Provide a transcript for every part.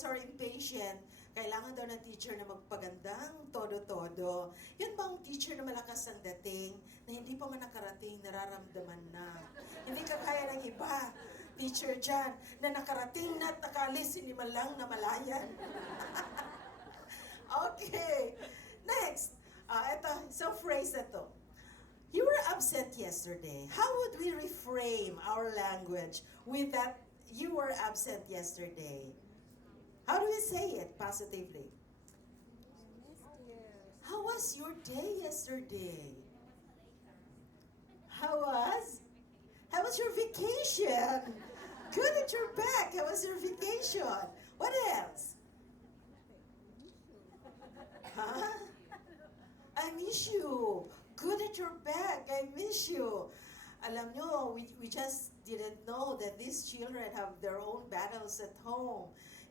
students are impatient, kailangan daw ng teacher na magpagandang todo-todo. Yun bang teacher na malakas ang dating, na hindi pa man nakarating, nararamdaman na. Hindi ka kaya ng iba. Teacher dyan, na nakarating na at nakalis, hindi man lang namalayan. Okay. Next. Ito, so phrase na to. You were absent yesterday. How would we reframe our language with that you were absent yesterday? How do we say it positively? How was your day yesterday? How was? How was your vacation? Good that you're back. How was your vacation? What else? Huh? I miss you. Good that you're back. I miss you. Alam nyo, we just didn't know that these children have their own battles at home.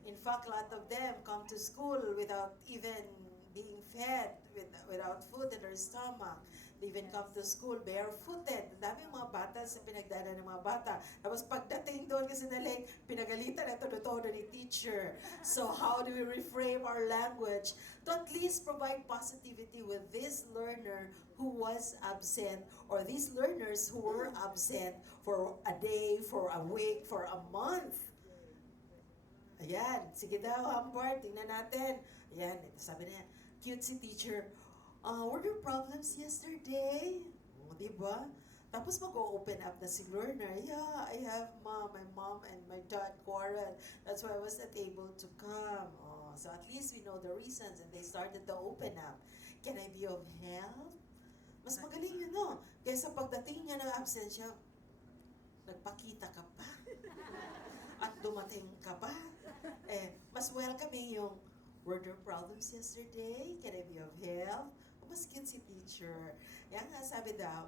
In fact, a lot of them come to school without even being fed, without food in their stomach. They even come to school barefooted. Ang daming mga bata sa pinagdaanan ng mga bata. Tapos pagdating doon kasi na late, pinagalitan na todo-todo ni teacher. So how do we reframe our language to at least provide positivity with this learner who was absent, or these learners who were absent for a day, for a week, for a month? Ayan, sige daw, Humbert, tingnan natin. Ayan, sabi niya, cute si teacher. Were there problems yesterday? O, diba? Tapos mag-open up na si learner. Yeah, I have my mom and my dad quarreled. That's why I was not able to come. Oh, so at least we know the reasons and they started to open up. Can I be of help? Mas magaling yun, no? Kaysa pagdating niya ng absensya, nagpakita ka pa. At dumating ka pa. Mas welcoming yung, were there problems yesterday? Can I be of help? Mas cute si teacher. Yan nga sabi daw,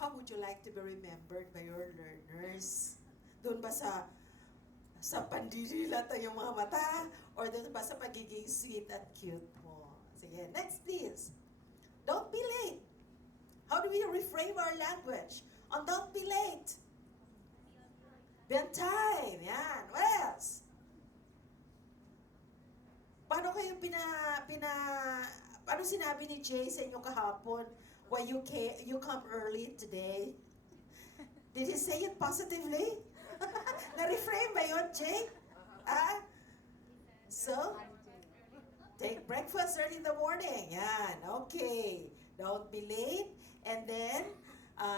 how would you like to be remembered by your learners? Doon ba sa pandidilata yung mga mata? Or doon ba sa pagiging sweet at cute mo? Sige, next please. Don't be late. How do we reframe our language? On don't be late. Be on time. Yan. What else? Paano kayo paano sinabi ni Jay sa inyo kahapon, why you come early today? Did he say it positively? Na-reframe ba yun, Jay? So, take breakfast early in the morning. Yan, okay. Don't be late. And then,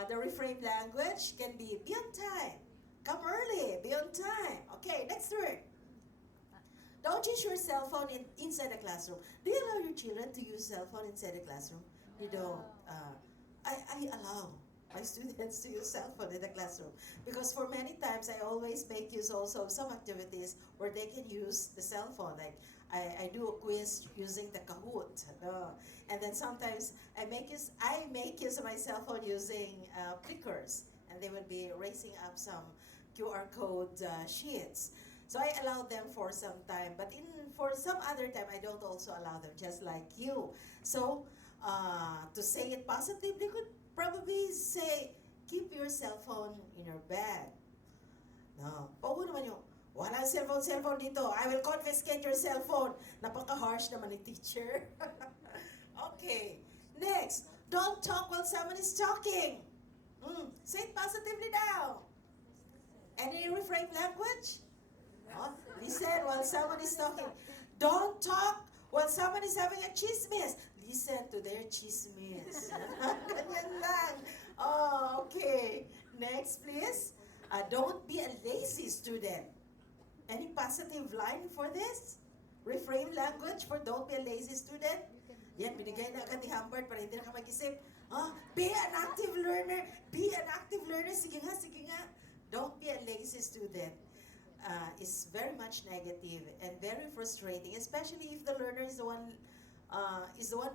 the reframe language can be on time. Come early, be on time. Okay, next word. Don't use your cell phone inside the classroom. Do you allow your children to use cell phone inside the classroom? You don't. I allow my students to use cell phone in the classroom. Because for many times, I always make use also of some activities where they can use the cell phone. Like, I do a quiz using the Kahoot. And then sometimes I make use of my cell phone using clickers. And they will be raising up some QR code sheets. So I allow them for some time, but for some other time, I don't also allow them, just like you. So, to say it positively, could probably say, keep your cell phone in your bag. No. Pag naman yung, walang cellphone dito, I will confiscate your cell phone. Napaka-harsh naman ni teacher. Okay. Next, don't talk while someone is talking. Say it positively now. Any reframe language? Listen while someone is talking. Don't talk while someone is having a chismis. Listen to their chismis. Ganyan lang. Oh, okay. Next, please. Don't be a lazy student. Any positive line for this? Reframe language for don't be a lazy student? Yan, binigay na agad ni Humbert para hindi na ka mag-isip. Be an active learner. Be an active learner. Sige nga, sige nga. Don't be a lazy student. Is very much negative and very frustrating, especially if the learner is the one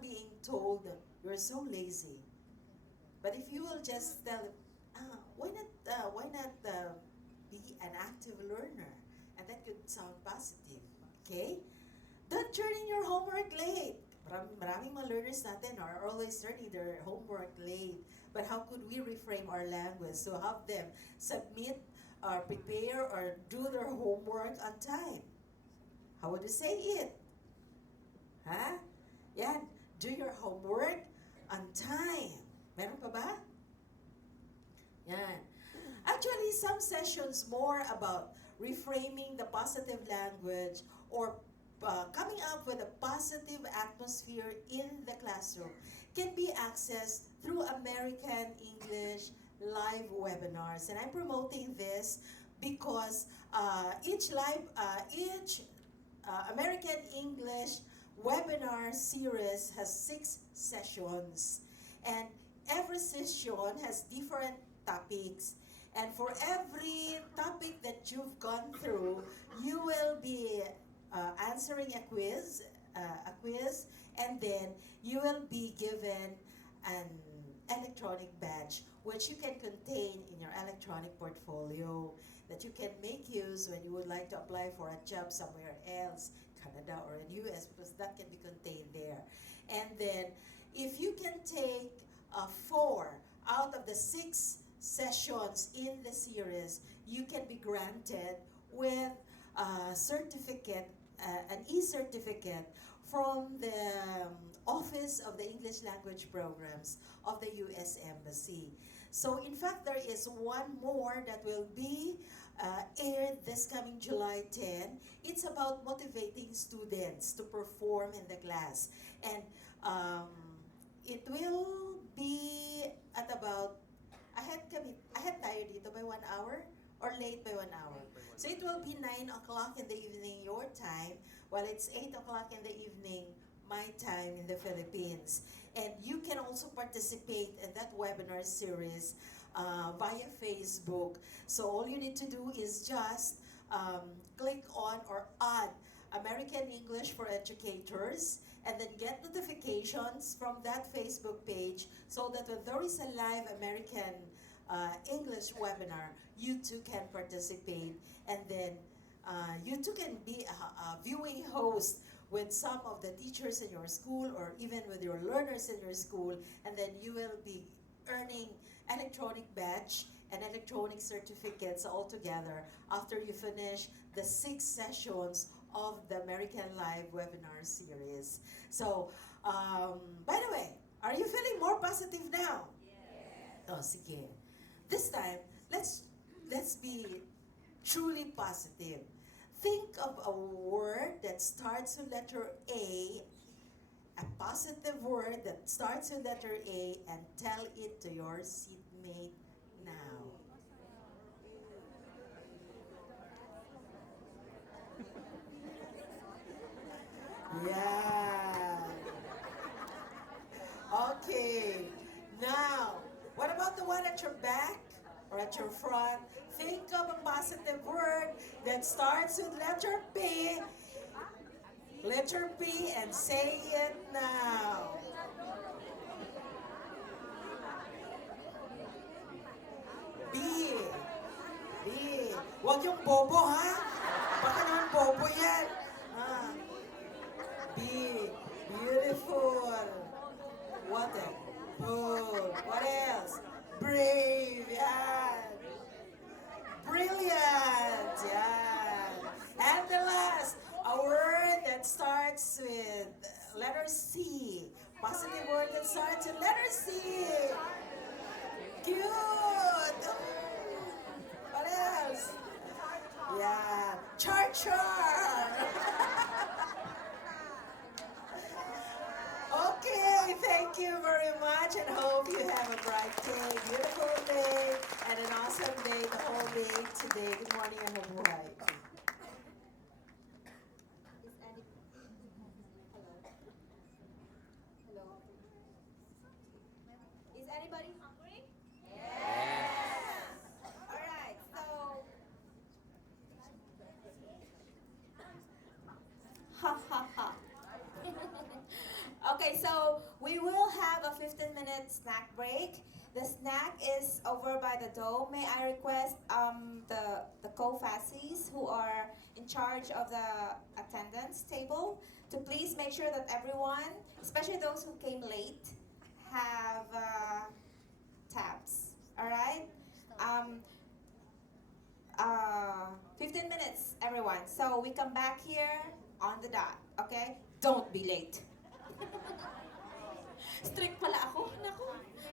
being told you're so lazy. But if you will just tell him, why not be an active learner, and that could sound positive. Okay, don't turn in your homework late. Maraming mga learners natin are always turning their homework late. But how could we reframe our language to have them submit or prepare or do their homework on time? How would you say it? Ha? Yan. Do your homework on time. Meron pa ba? Yan. Actually, some sessions more about reframing the positive language or coming up with a positive atmosphere in the classroom can be accessed through American English live webinars. And I'm promoting this because each American English webinar series has 6 sessions. And every session has different topics. And for every topic that you've gone through, you will be answering a quiz, and then you will be given an electronic badge, which you can contain in your electronic portfolio that you can make use when you would like to apply for a job somewhere else, Canada or in US, because that can be contained there. And then, if you can take 4 out of the 6 sessions in the series, you can be granted with a certificate, an e-certificate from the Office of the English Language Programs of the U.S. Embassy. So in fact, there is one more that will be aired this coming July 10. It's about motivating students to perform in the class. And it will be at about, ahead tayo dito by 1 hour or late by 1 hour. So it will be 9 o'clock in the evening your time, while it's 8 o'clock in the evening my time in the Philippines. And you can also participate in that webinar series via Facebook. So all you need to do is just click on or add American English for Educators, and then get notifications from that Facebook page so that when there is a live American English webinar, you too can participate, and then you too can be a viewing host with some of the teachers in your school or even with your learners in your school, and then you will be earning electronic badge and electronic certificates all together after you finish the 6 sessions of the American Live webinar series. So, by the way, are you feeling more positive now? Yes. Oh, sige. This time, let's be truly positive. Think of a word that starts with letter A, a positive word that starts with letter A, and tell it to your seatmate now. Yeah. Okay. Now, what about the one at your back or at your front? Think of a positive word that starts with letter P. Letter P, and say it now. B. B. Huwag yung bobo, ha? Baka naman bobo yan. Ah. B. Beautiful. Wonderful. What else? Brave. Yeah. Brilliant. Yeah. And the last, a word that starts with letter C. Positive word that starts with letter C. Cute. What else? Yeah. Char-char. Okay, thank you very much, and hope you have a bright day, beautiful day, and an awesome day the whole day today. Good morning and mabuhay. Hello. Is anybody hungry? Yes. All right. So, ha ha ha. Okay, so we will have a 15-minute snack break. The snack is over by the dome. May I request the co-facies who are in charge of the attendance table to please make sure that everyone, especially those who came late, have tabs. All right? 15 minutes, everyone. So we come back here on the dot. Okay? Don't be late.